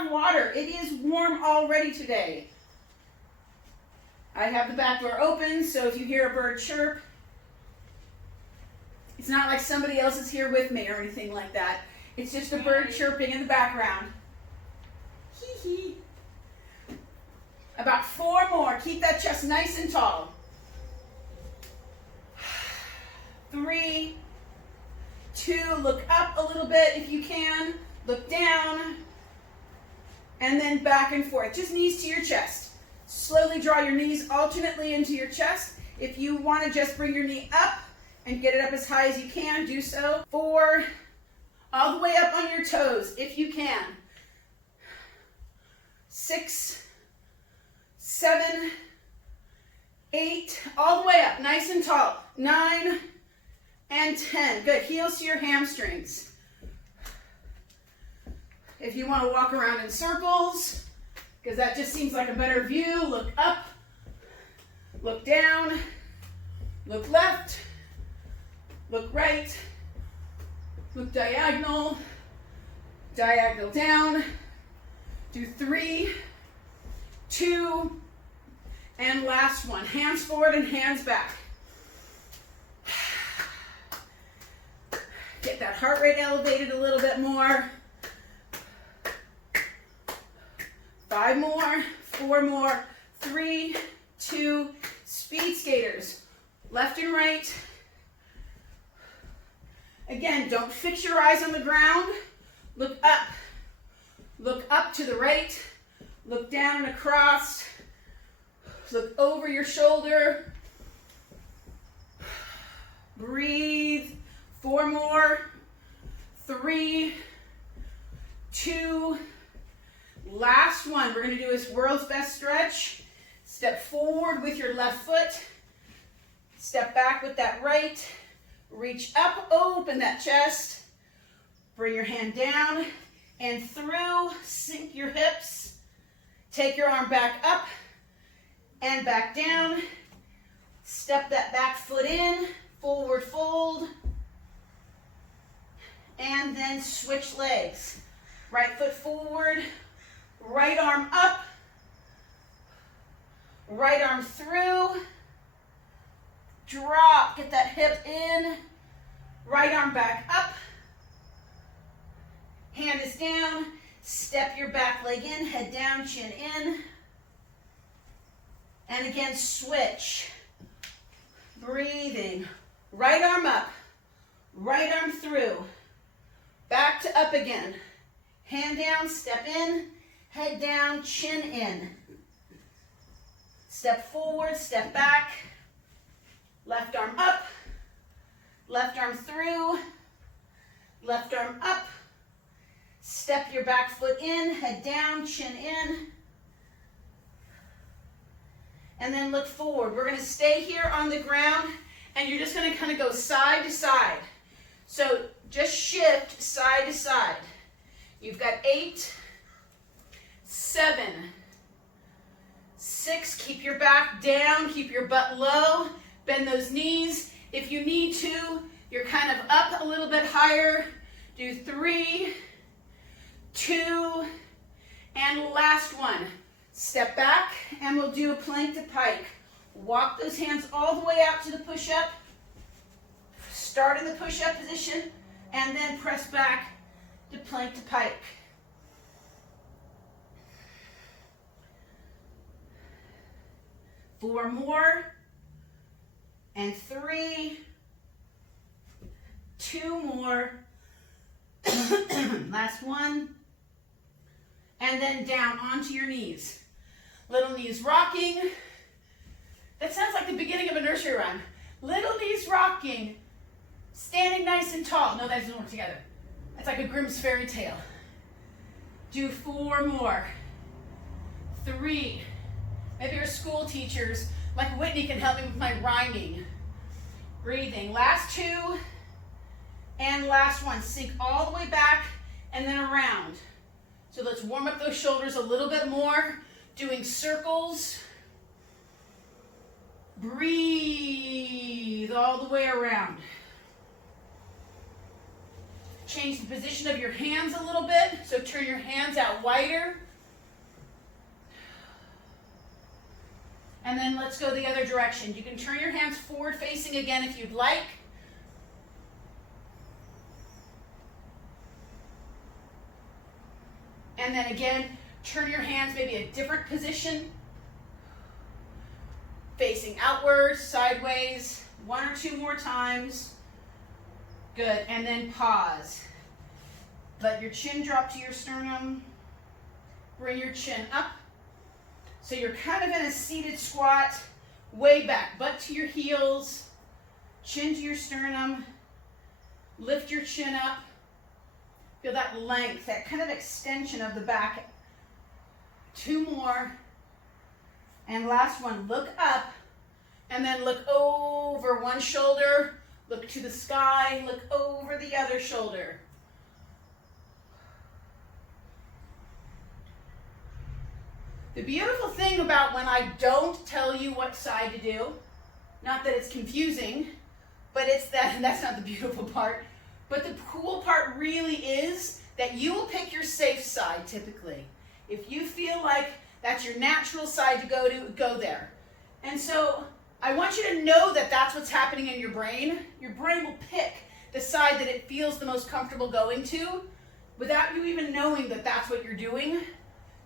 have water. It is warm already today. I have the back door open, so if you hear a bird chirp, it's not like somebody else is here with me or anything like that. It's just a bird chirping in the background. Hee hee. About 4 more. Keep that chest nice and tall. 3, 2, look up a little bit if you can. Look down. And then back and forth. Just knees to your chest. Slowly draw your knees alternately into your chest. If you want to just bring your knee up and get it up as high as you can, do so. 4, all the way up on your toes if you can. 6, 7, 8, all the way up, nice and tall. 9 and 10. Good. Heels to your hamstrings. If you want to walk around in circles, because that just seems like a better view, look up, look down, look left, look right, look diagonal, diagonal down. Do 3, 2, and last one. Hands forward and hands back. Get that heart rate elevated a little bit more. 5 more, 4 more, 3, 2, speed skaters. Left and right. Again, don't fix your eyes on the ground. Look up. Look up to the right. Look down and across. Look over your shoulder. Breathe. 4 more. 3, 2, last one. We're going to do this world's best stretch. Step forward with your left foot. Step back with that right. Reach up, open that chest. Bring your hand down and through. Sink your hips. Take your arm back up and back down. Step that back foot in. Forward fold. And then switch legs. Right foot forward. Right arm up. Right arm through. Drop. Get that hip in. Right arm back up. Hand is down. Step your back leg in. Head down, chin in. And again, switch. Breathing. Right arm up. Right arm through. Back to up again. Hand down, step in. Head down, chin in. Step forward, step back. Left arm up. Left arm through. Left arm up. Step your back foot in, head down, chin in. And then look forward. We're going to stay here on the ground, and you're just going to kind of go side to side. So just shift side to side. You've got 8, 7, 6. Keep your back down, keep your butt low. Bend those knees. If you need to, you're kind of up a little bit higher. Do 3, 2, and last one. Step back, and we'll do a plank to pike. Walk those hands all the way out to the push-up. Start in the push-up position, and then press back to plank to pike. Four more, and 3, 2 more, last one, and then down onto your knees. Little knees rocking. That sounds like the beginning of a nursery rhyme. Little knees rocking, standing nice and tall. No, that doesn't work together. That's like a Grimm's fairy tale. Do 4 more. 3. Maybe your school teachers, like Whitney, can help me with my rhyming. Breathing. Last 2 and last one. Sink all the way back and then around. So let's warm up those shoulders a little bit more. Doing circles. Breathe all the way around. Change the position of your hands a little bit. So turn your hands out wider. And then let's go the other direction. You can turn your hands forward facing again if you'd like. And then again, turn your hands maybe a different position. Facing outwards, sideways, 1 or 2 more times. Good, and then pause. Let your chin drop to your sternum. Bring your chin up. So you're kind of in a seated squat, way back, butt to your heels, chin to your sternum. Lift your chin up. Feel that length, that kind of extension of the back. 2 more. And last one, look up, and then look over one shoulder, look to the sky, look over the other shoulder. The beautiful thing about when I don't tell you what side to do, not that it's confusing, but it's that's not the beautiful part, but the cool part really is that you will pick your safe side typically. If you feel like that's your natural side to, go there. And so I want you to know that that's what's happening in your brain. Your brain will pick the side that it feels the most comfortable going to without you even knowing that that's what you're doing.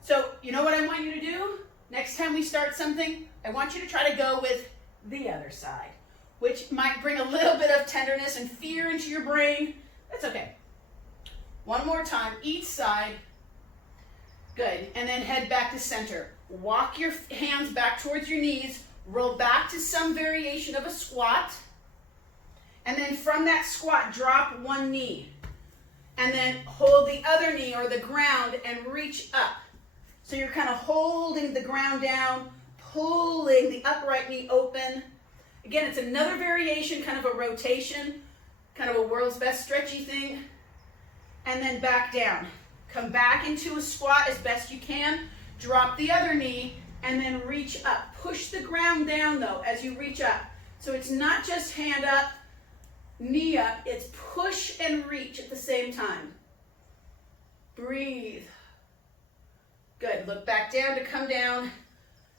So you know what I want you to do? Next time we start something, I want you to try to go with the other side, which might bring a little bit of tenderness and fear into your brain. That's okay. One more time, each side. Good, and then head back to center. Walk your hands back towards your knees, roll back to some variation of a squat, and then from that squat, drop one knee, and then hold the other knee or the ground and reach up. So you're kind of holding the ground down, pulling the upright knee open. Again, it's another variation, kind of a rotation, kind of a world's best stretchy thing, and then back down. Come back into a squat as best you can. Drop the other knee and then reach up. Push the ground down though as you reach up. So it's not just hand up, knee up. It's push and reach at the same time. Breathe. Good. Look back down to come down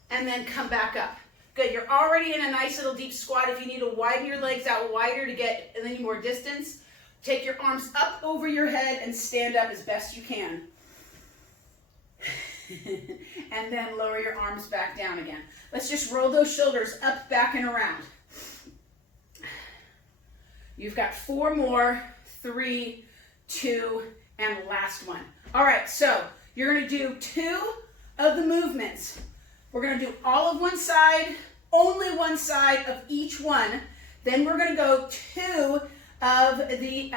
and then come back up. Good. You're already in a nice little deep squat. If you need to widen your legs out wider to get any more distance, take your arms up over your head and stand up as best you can. And then lower your arms back down again. Let's just roll those shoulders up, back, and around. You've got 4 more, 3, 2, and last one. All right, so you're going to do 2 of the movements. We're going to do all of one side, only one side of each one. Then we're going to go 2 of the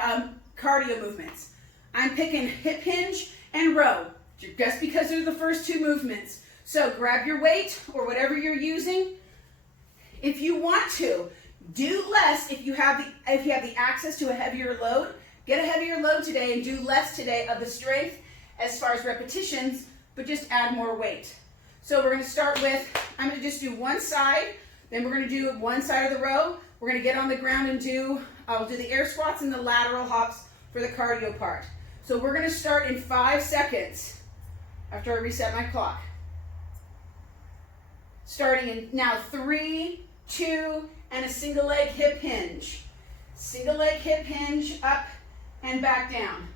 cardio movements. I'm picking hip hinge and row, just because they're the first 2 movements. So grab your weight or whatever you're using. If you want to, do less if you have the access to a heavier load. Get a heavier load today and do less today of the strength as far as repetitions, but just add more weight. So we're going to start with, I'm going to just do one side, then we're going to do one side of the row. We're going to get on the ground and I'll do the air squats and the lateral hops for the cardio part. So we're going to start in 5 seconds after I reset my clock. Starting in now 3, 2, and a single leg hip hinge. Single leg hip hinge, up and back down.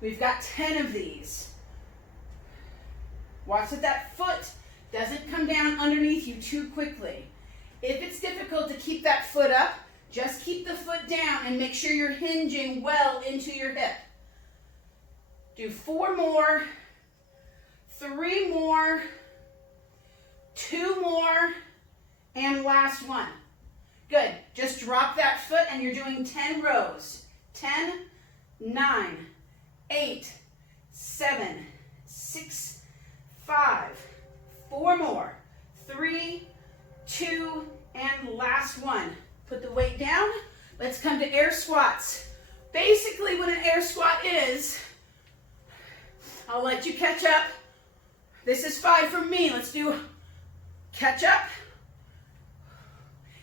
We've got 10 of these. Watch that foot doesn't come down underneath you too quickly. If it's difficult to keep that foot up, just keep the foot down and make sure you're hinging well into your hip. Do 4 more, 3 more, 2 more, and last one. Good. Just drop that foot and you're doing 10 rows. 10, 9, 8, 7, 6, 5, 4 more, 3, 2, and last one. Put the weight down. Let's come to air squats. Basically what an air squat is, I'll let you catch up. This is 5 from me. Let's do catch up.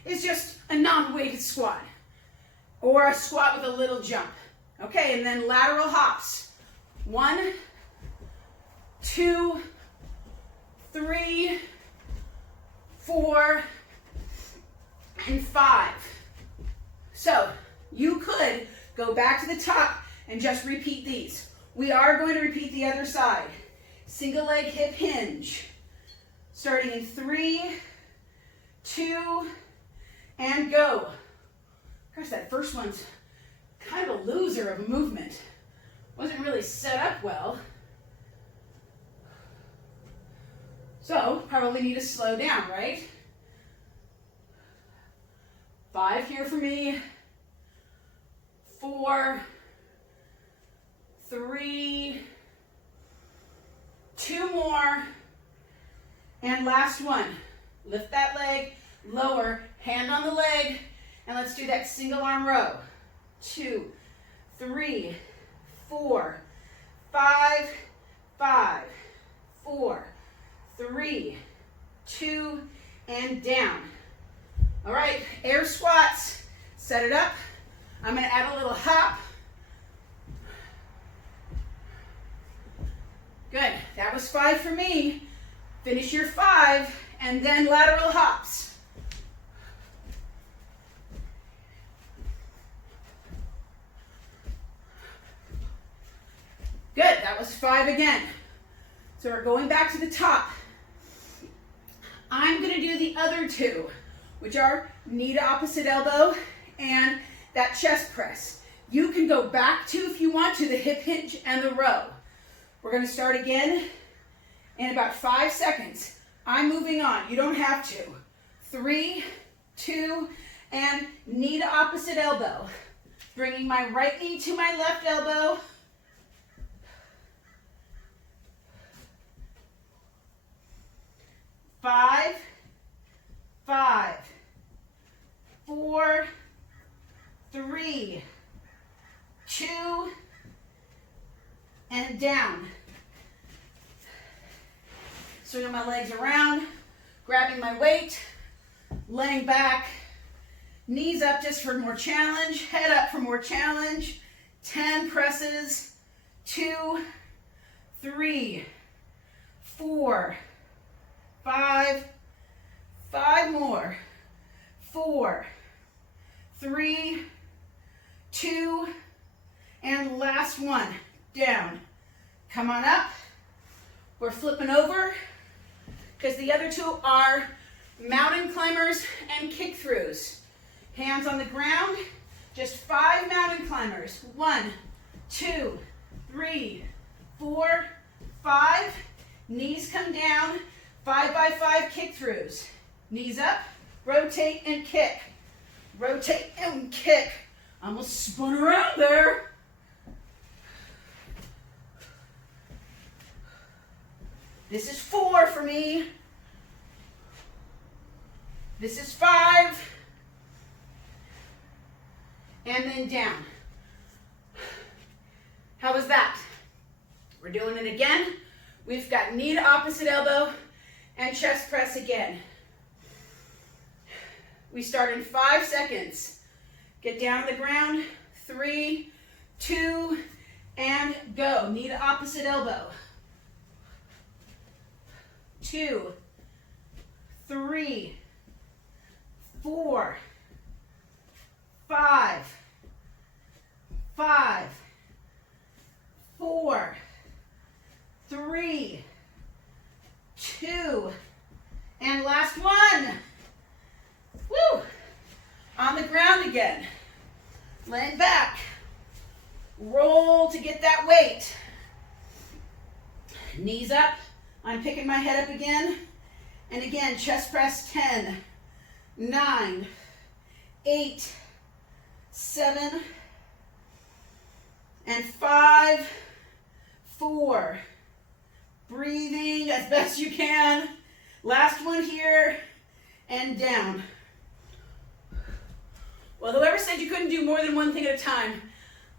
It's just a non-weighted squat or a squat with a little jump. Okay, and then lateral hops. 1, 2, 3, 4, and 5. So you could go back to the top and just repeat these. We are going to repeat the other side. Single leg hip hinge. Starting in 3, 2, and go. Gosh, that first one's kind of a loser of a movement. Wasn't really set up well. So, probably need to slow down, right? 5 here for me. 4, 3, 2 more, and last one. Lift that leg, lower, hand on the leg, and let's do that single arm row. 2, 3, 4, 5, 5, 4, 3, 2, and down. All right, air squats. Set it up. I'm going to add a little hop. Good. That was 5 for me. Finish your 5 and then lateral hops. Good. That was 5 again. So we're going back to the top. I'm going to do the other 2, which are knee to opposite elbow and that chest press. You can go back to, if you want to, the hip hinge and the row. We're going to start again in about 5 seconds. I'm moving on. You don't have to. 3, 2, and knee to opposite elbow. Bringing my right knee to my left elbow. 5, 5, 4, 3, 2, and down. Swinging my legs around, grabbing my weight, laying back, knees up just for more challenge, head up for more challenge. 10 presses, 2, 3, 4, 5, 5 more, 4, 3, 2, and last one, down. Come on up. We're flipping over because the other 2 are mountain climbers and kick throughs. Hands on the ground, just 5 mountain climbers. 1, 2, 3, 4, 5. Knees come down, 5 by 5 kick throughs. Knees up, rotate and kick. Rotate and kick. Almost spun around there. This is 4 for me. This is 5. And then down. How was that? We're doing it again. We've got knee to opposite elbow and chest press again. We start in 5 seconds. Get down to the ground. 3, 2, and go. Knee to opposite elbow. 2, 3, 4, 5, 5, 4, 3, 2, and last one. Woo! On the ground again. Laying back. Roll to get that weight. Knees up. I'm picking my head up again. And again, chest press 10, 9, 8, 7, and 5, 4. Breathing as best you can. Last one here, and down. Well, whoever said you couldn't do more than one thing at a time,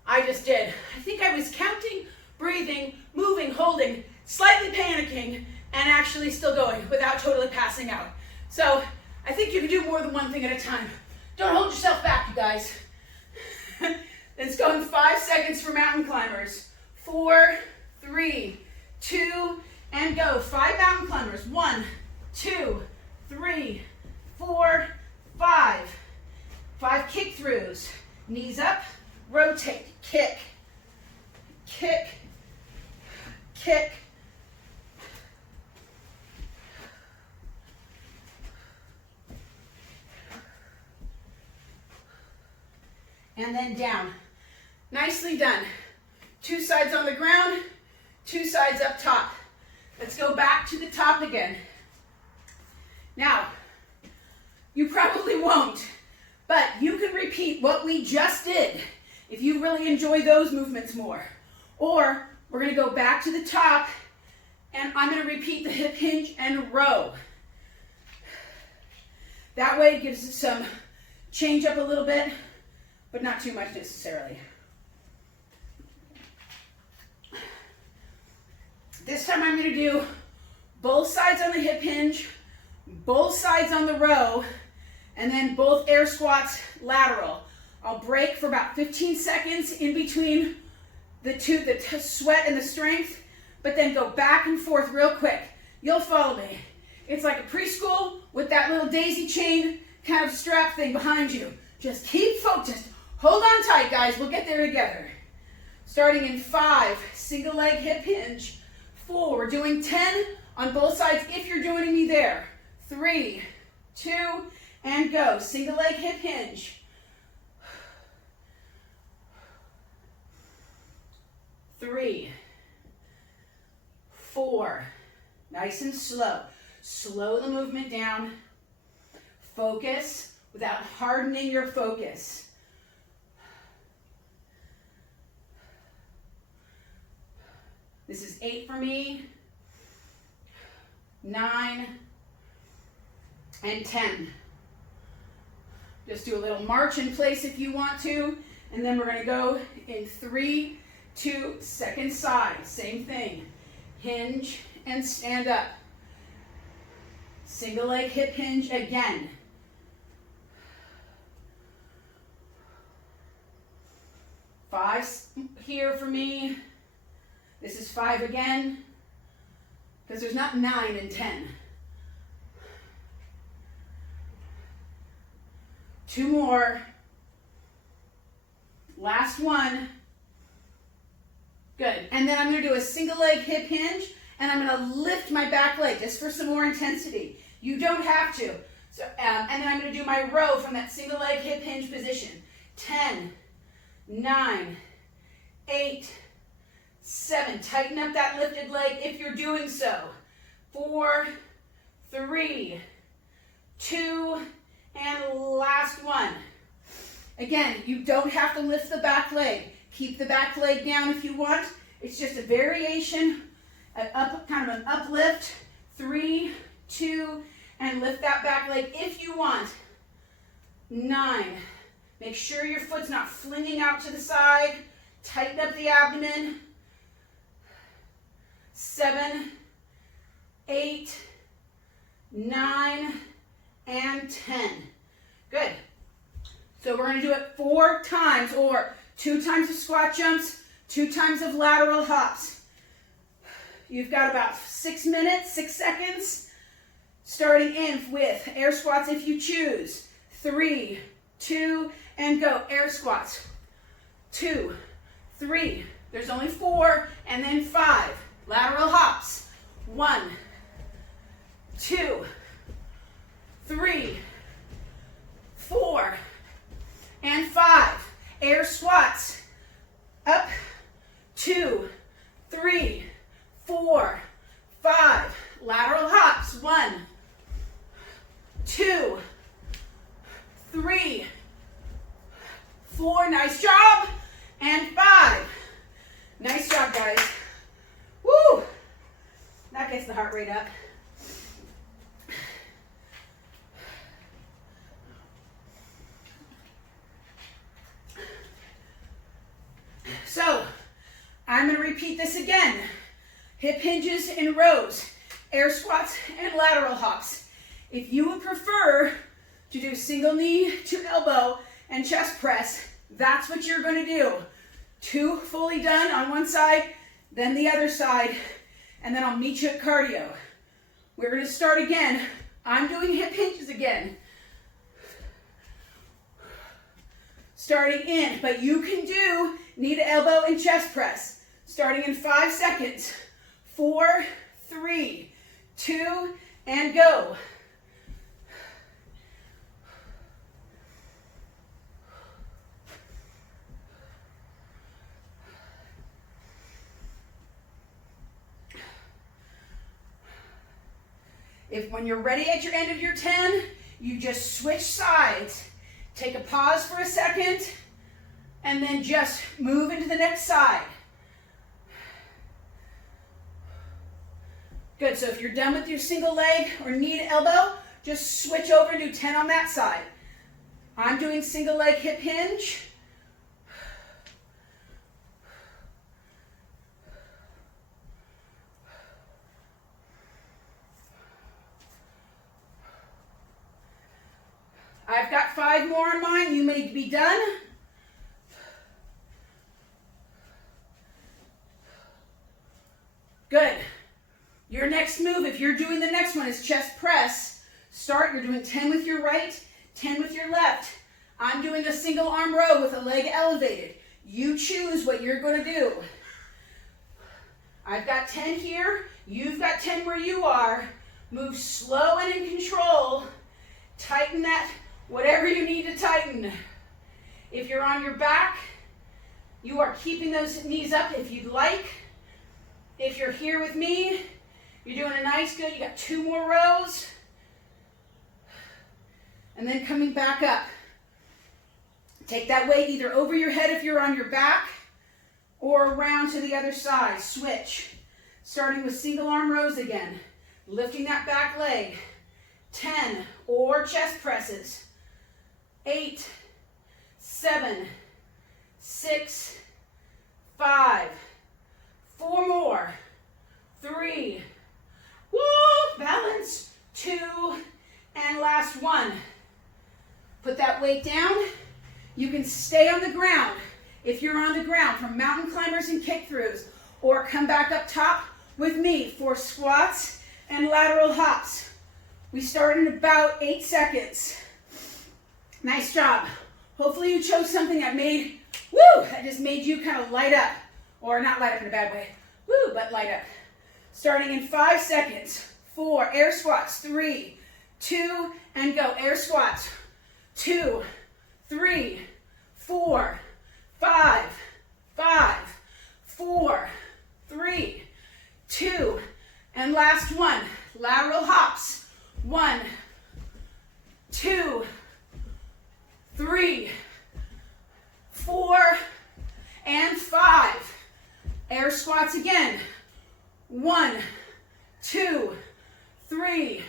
I just did. I think I was counting, breathing, moving, holding, slightly panicking, and actually still going without totally passing out. So I think you can do more than one thing at a time. Don't hold yourself back, you guys. Let's go in 5 seconds for mountain climbers. 4, 3, 2, and go. 5 mountain climbers. 1, 2, 3, 4, 5. 5 kick throughs. Knees up, rotate, kick, kick, kick. And then down. Nicely done. 2 sides on the ground, 2 sides up top. Let's go back to the top again. Now, you probably won't, but you can repeat what we just did if you really enjoy those movements more. Or we're going to go back to the top and I'm going to repeat the hip hinge and row. That way it gives us some change up a little bit, but not too much necessarily. This time I'm going to do both sides on the hip hinge, both sides on the row, and then both air squats lateral. I'll break for about 15 seconds in between the sweat and the strength, but then go back and forth real quick. You'll follow me. It's like a preschool with that little daisy chain kind of strap thing behind you. Just keep focused. Hold on tight, guys. We'll get there together. Starting in 5, single leg hip hinge. 4, we're doing 10 on both sides if you're joining me there. 3, 2, and go. Single leg hip hinge. 3, 4, nice and slow. Slow the movement down. Focus without hardening your focus. This is 8 for me, 9, and 10. Just do a little march in place if you want to, and then we're going to go in 3, 2, second side. Same thing. Hinge and stand up. Single leg hip hinge again. Five here for me. This is 5 again, because there's not 9 and 10. 2 more. Last one. Good. And then I'm going to do a single leg hip hinge, and I'm going to lift my back leg just for some more intensity. You don't have to. So, and then I'm going to do my row from that single leg hip hinge position. 10, 9, 8, 7, tighten up that lifted leg if you're doing so. 4, 3, 2, and last one. Again, you don't have to lift the back leg. Keep the back leg down if you want. It's just a variation, kind of an uplift. 3, 2, and lift that back leg if you want. 9. Make sure your foot's not flinging out to the side. Tighten up the abdomen. 7, 8, 9, and 10. Good. So we're going to do it 4 times, or 2 times of squat jumps, 2 times of lateral hops. You've got about 6 minutes, 6 seconds, starting in with air squats if you choose. 3, 2, and go. Air squats. 2, 3. There's only 4, and then 5. Lateral hops. 1, 2, 3, 4, and 5. Air squats. Up. 2, 3, 4, 5. Lateral hops. 1, 2, 3, 4. Nice job. And 5. Nice job, guys. Woo! That gets the heart rate up. So, I'm going to repeat this again. Hip hinges in rows, air squats, and lateral hops. If you would prefer to do single knee to elbow and chest press, That's what you're going to do. 2 fully done on one side, then the other side, and then I'll meet you at cardio. We're going to start again. I'm doing hip hinges again. Starting in, but you can do knee to elbow and chest press. Starting in 5 seconds. 4, 3, 2, and go. If when you're ready at your end of your 10, you just switch sides. Take a pause for a second, and then just move into the next side. Good, so if you're done with your single leg or knee to elbow, just switch over and do 10 on that side. I'm doing single leg hip hinge. I've got 5 more on mine. You may be done. Good. Your next move, if you're doing the next one, is chest press. Start, you're doing 10 with your right, 10 with your left. I'm doing a single arm row with a leg elevated. You choose what you're going to do. I've got 10 here. You've got 10 where you are. Move slow and in control. Tighten that. Whatever you need to tighten. If you're on your back, you are keeping those knees up if you'd like. If you're here with me, you're doing a nice good. You got 2 more rows. And then coming back up. Take that weight either over your head if you're on your back or around to the other side. Switch. Starting with single arm rows again. Lifting that back leg. 10 or chest presses. 8, 7, 6, 5, 4 more, 3, woo, balance, 2, and last 1. Put that weight down. You can stay on the ground if you're on the ground from mountain climbers and kick throughs, or come back up top with me for squats and lateral hops. We start in about 8 seconds. Nice job. Hopefully you chose something that just made you kind of light up. Or not light up in a bad way. Woo, but light up. Starting in 5 seconds. 4, air squats. 3, 2, and go. Air squats. 2, 3, 4, 5, 5, 4, 3, 2, and last 1. Lateral hops. 1, 2, 3, 4, and 5. Air squats again. 1, 2, 3,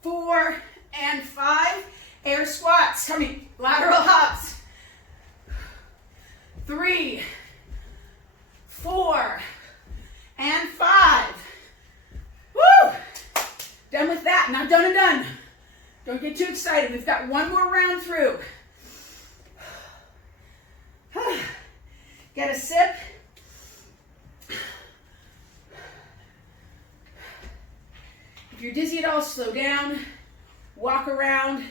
4, and 5. Air squats. Lateral hops. 3, 4, and 5. Woo! Done with that. Now done and done. Don't get too excited. We've got 1 more round through. Get a sip. If you're dizzy at all, slow down. Walk around.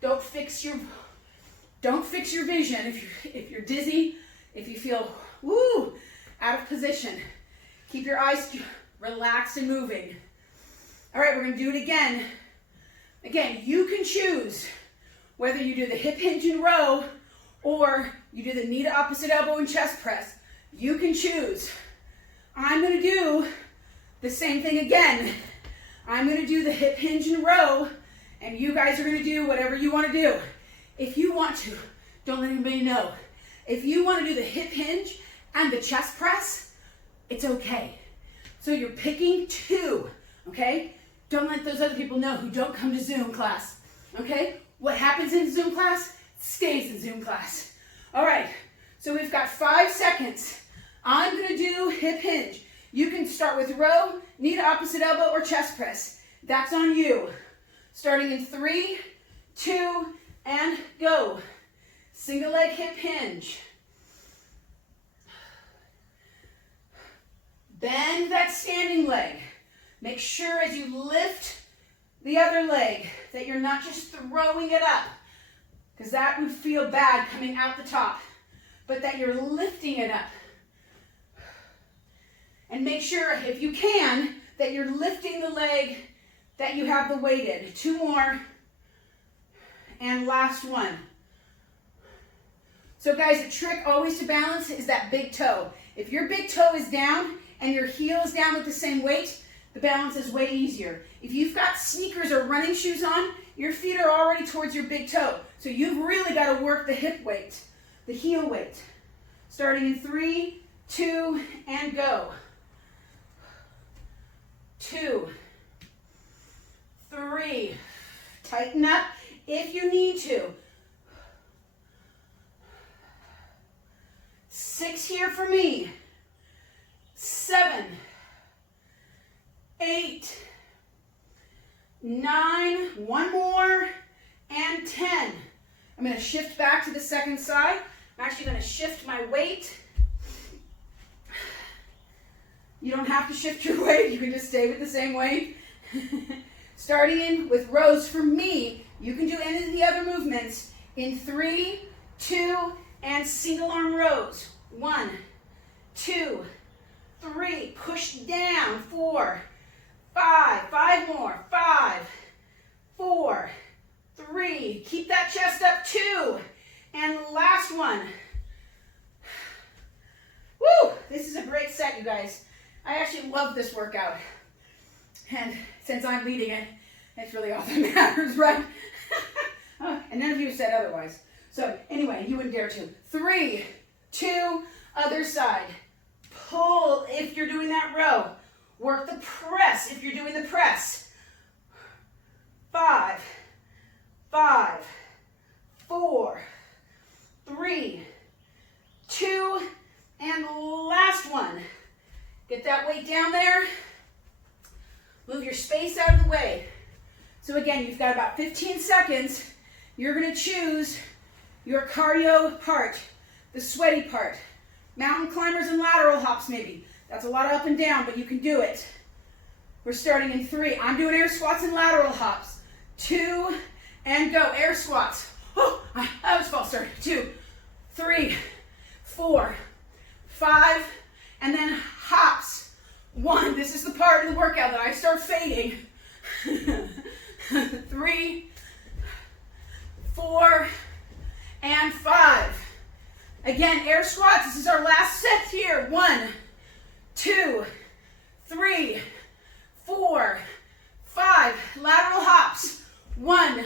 Don't fix your vision if you're dizzy, if you feel out of position. Keep your eyes relaxed and moving. All right, we're going to do it again. Again, you can choose whether you do the hip hinge and row or you do the knee to opposite elbow and chest press. You can choose. I'm going to do the same thing again. I'm going to do the hip hinge and row, and you guys are going to do whatever you want to do. If you want to, don't let anybody know. If you want to do the hip hinge and the chest press, it's okay. So you're picking 2, okay? Don't let those other people know who don't come to Zoom class, okay? What happens in Zoom class stays in Zoom class. All right, so we've got 5 seconds. I'm going to do hip hinge. You can start with row, knee to opposite elbow, or chest press. That's on you. Starting in 3, 2, and go. Single leg hip hinge. Bend that standing leg. Make sure as you lift the other leg that you're not just throwing it up, because that would feel bad coming out the top, but that you're lifting it up. And make sure, if you can, that you're lifting the leg that you have the weight in. 2 more. And last one. So guys, the trick always to balance is that big toe. If your big toe is down and your heel is down with the same weight, the balance is way easier. If you've got sneakers or running shoes on, your feet are already towards your big toe. So you've really got to work the hip weight, the heel weight. Starting in 3, 2, and go. 2, 3. Tighten up if you need to. 6 here for me. 7, 8, 9, one more, and 10. I'm going to shift back to the second side. I'm actually going to shift my weight. You don't have to shift your weight. You can just stay with the same weight. Starting in with rows for me, you can do any of the other movements in 3, 2, and single arm rows. 1, 2, 3. Push down. 4, 5. 5 more. 5, 4, 3. Keep that chest up. 2. And last one. Woo! This is a great set, you guys. I actually love this workout. And since I'm leading it, it's really all that matters, right? And none of you said otherwise. So anyway, you wouldn't dare to. 3, 2, other side. Pull if you're doing that row. Work the press if you're doing the press. 5, 5, 4, 3, 2, and last one. Get that weight down there. Move your space out of the way. So again, you've got about 15 seconds. You're going to choose your cardio part, the sweaty part. Mountain climbers and lateral hops maybe. That's a lot of up and down, but you can do it. We're starting in 3. I'm doing air squats and lateral hops. 2, and go. Air squats. Oh, that was false start. 2, 3, 4, 5, and then hops. 1, this is the part of the workout that I start fading. 3, 4, and 5. Again, air squats. This is our last set here. 1, 2, 3, 4, 5. Lateral hops. 1,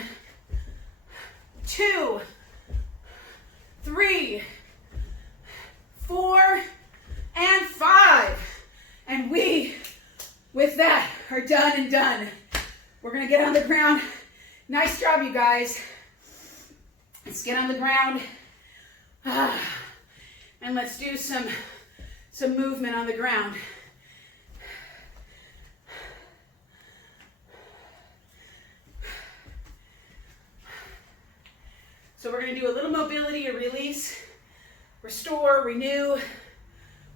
2, 3, 4, and 5. And we, with that, are done and done. We're going to get on the ground. Nice job, you guys. Let's get on the ground. And let's do some movement on the ground. So we're going to do a little mobility, a release, restore, renew,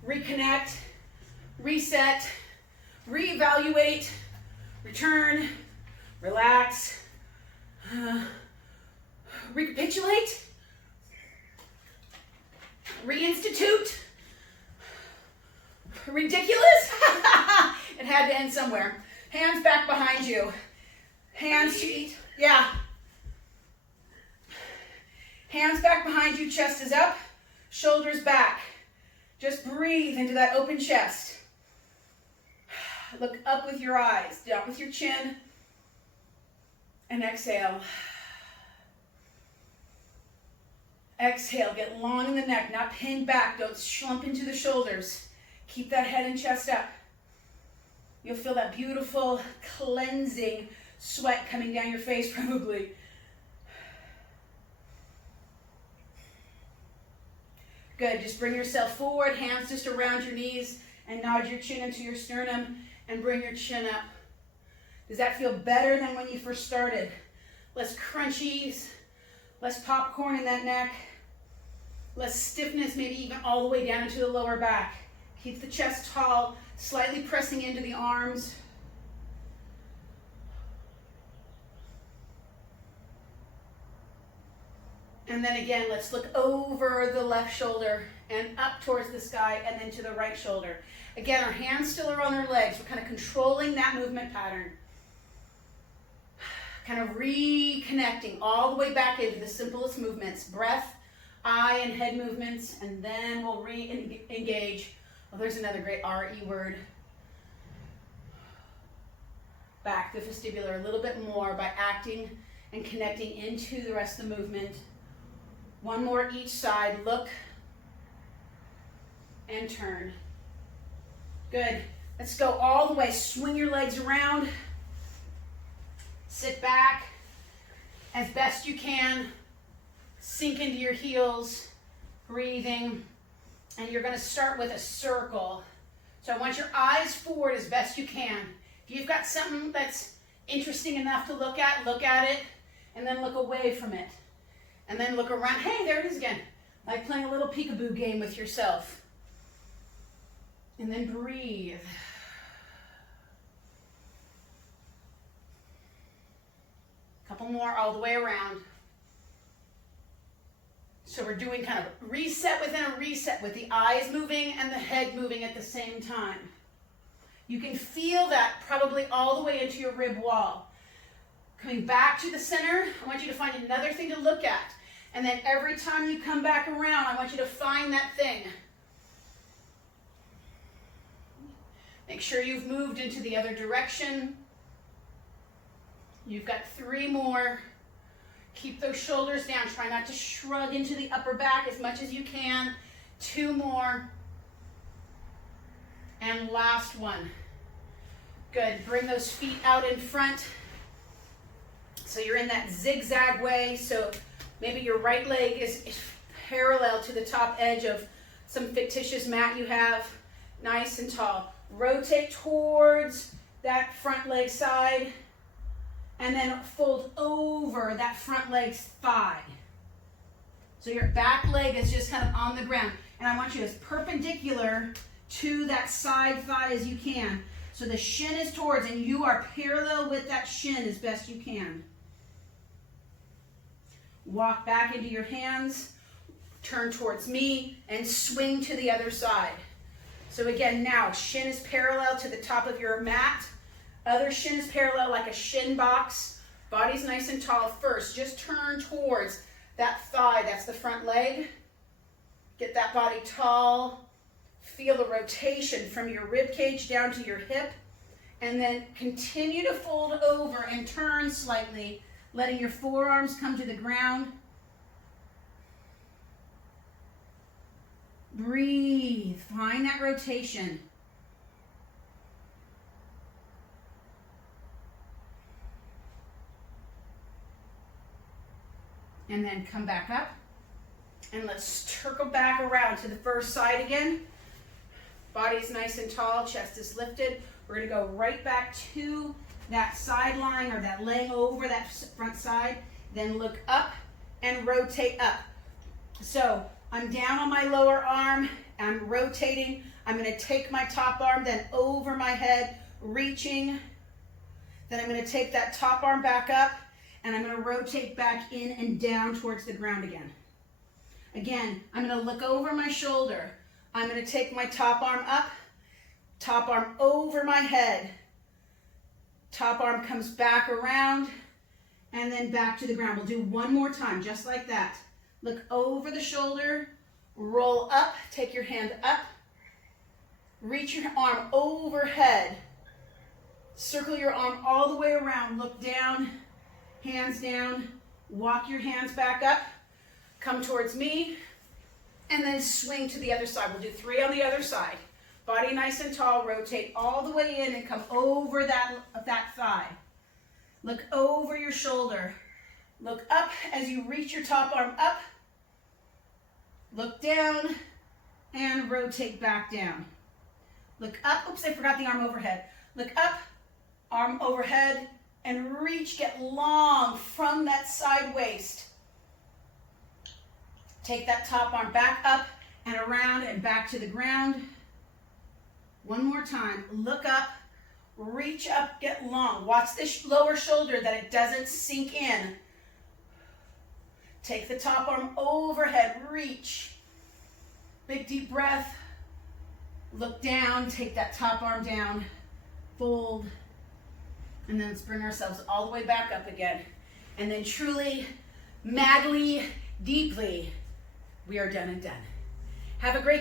reconnect, reset, reevaluate, return, relax, recapitulate, reinstitute, ridiculous. It had to end somewhere. Hands back behind you. Hands to each, yeah. Hands back behind you, chest is up, shoulders back. Just breathe into that open chest. Look up with your eyes, down with your chin, and exhale. Exhale, get long in the neck, not pinned back. Don't slump into the shoulders. Keep that head and chest up. You'll feel that beautiful cleansing sweat coming down your face probably. Good, just bring yourself forward, hands just around your knees, and nod your chin into your sternum, and bring your chin up. Does that feel better than when you first started? less crunchies, less popcorn in that neck, less stiffness, maybe even all the way down into the lower back. Keep the chest tall, slightly pressing into the arms. And then again, let's look over the left shoulder and up towards the sky and then to the right shoulder. Again, our hands still are on our legs. We're kind of controlling that movement pattern. Kind of reconnecting all the way back into the simplest movements. Breath, eye, and head movements. And then we'll re-engage. Oh, there's another great RE word. Back the vestibular a little bit more by acting and connecting into the rest of the movement. One more each side. Look and turn. Good. Let's go all the way. Swing your legs around. Sit back as best you can. Sink into your heels. Breathing. And you're going to start with a circle. So I want your eyes forward as best you can. If you've got something that's interesting enough to look at it, and then look away from it. And then look around. Hey, there it is again. Like playing a little peekaboo game with yourself. And then breathe. Couple more all the way around. So we're doing kind of reset within a reset with the eyes moving and the head moving at the same time. You can feel that probably all the way into your rib wall. Coming back to the center, I want you to find another thing to look at. And then every time you come back around, I want you to find that thing. Make sure you've moved into the other direction. You've got 3 more. Keep those shoulders down. Try not to shrug into the upper back as much as you can. 2 more. And last one. Good. Bring those feet out in front. So you're in that zigzag way. So maybe your right leg is parallel to the top edge of some fictitious mat you have. Nice and tall. Rotate towards that front leg side. And then fold over that front leg's thigh. So your back leg is just kind of on the ground. And I want you as perpendicular to that side thigh as you can. So the shin is towards and you are parallel with that shin as best you can. Walk back into your hands, turn towards me, and swing to the other side. So again, now shin is parallel to the top of your mat. Other shin is parallel like a shin box. Body's nice and tall first. Just turn towards that thigh, that's the front leg. Get that body tall. Feel the rotation from your rib cage down to your hip. And then continue to fold over and turn slightly, letting your forearms come to the ground. Breathe. Find that rotation. And then come back up. And let's circle back around to the first side again. Body's nice and tall, chest is lifted. We're going to go right back to that side line or that laying over that front side. Then look up and rotate up. So I'm down on my lower arm. I'm rotating. I'm going to take my top arm then over my head, reaching. Then I'm going to take that top arm back up and I'm going to rotate back in and down towards the ground again. Again, I'm going to look over my shoulder. I'm going to take my top arm up, top arm over my head. Top arm comes back around and then back to the ground. We'll do one more time, just like that. Look over the shoulder, roll up, take your hand up, reach your arm overhead. Circle your arm all the way around, look down, hands down, walk your hands back up, come towards me, and then swing to the other side. We'll do 3 on the other side. Body nice and tall, rotate all the way in and come over that thigh. Look over your shoulder. Look up as you reach your top arm up. Look down and rotate back down. Look up, oops, I forgot the arm overhead. Look up, arm overhead, and reach, get long from that side waist. Take that top arm back up and around and back to the ground. One more time, look up, reach up, get long. Watch this lower shoulder that it doesn't sink in. Take the top arm overhead, reach. Big deep breath. Look down, take that top arm down, fold, and then let's bring ourselves all the way back up again. And then truly, madly, deeply, we are done and done. Have a great